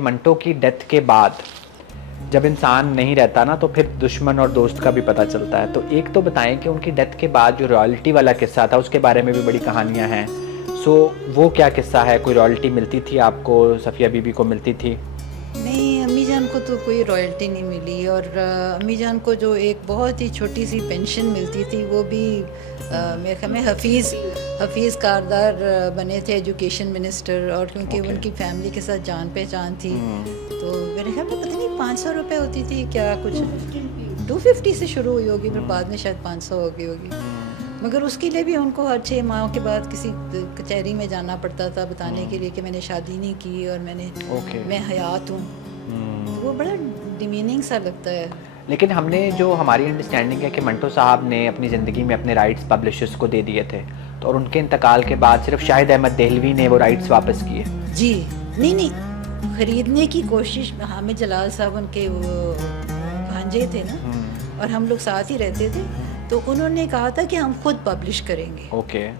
منٹو کی ڈیتھ کے بعد جب انسان نہیں رہتا نا تو پھر دشمن اور دوست کا بھی پتہ چلتا ہے. تو ایک تو بتائیں کہ ان کی ڈیتھ کے بعد جو رائلٹی والا قصہ تھا اس کے بارے میں بھی بڑی کہانیاں ہیں. سو وہ کیا قصہ ہے؟ کوئی رائلٹی ملتی تھی آپ کو؟ صفیہ بی بی کو ملتی تھی؟ نہیں، امی جان کو تو کوئی رائلٹی نہیں ملی، اور امی جان کو جو ایک بہت ہی چھوٹی سی پینشن ملتی تھی وہ بھی میرے خیال میں حفیظ کاردار بنے تھے ایجوکیشن منسٹر، اور کیونکہ ان کی فیملی کے ساتھ جان پہچان تھی تو میرے خیال میں پتہ نہیں 500 روپے ہوتی تھی کیا، کچھ 250 سے شروع ہوئی ہوگی، پھر بعد میں شاید 500 ہو گئی ہوگی. مگر اس کے لیے بھی ان کو ہر 6 ماہ کے بعد کسی کچہری میں جانا پڑتا تھا بتانے کے لیے کہ میں نے شادی نہیں کی اور میں حیات ہوں. وہ بڑا ڈیمیننگ سا لگتا ہے. لیکن ہم نے جو ہماری انڈرسٹینڈنگ ہے کہ منٹو صاحب نے اپنی زندگی میں اپنے رائٹس پبلشرز کو دے دیے تھے، تو اور ان کے انتقال کے بعد صرف شاہد احمد دہلوی نے وہ رائٹس واپس کیے. جی نہیں، خریدنے کی کوشش حامد جلال صاحب ان کے وہ بھانجے تھے نا، اور ہم لوگ ساتھ ہی رہتے تھے، تو انہوں نے کہا تھا کہ ہم خود پبلش کریں گے. اوکے.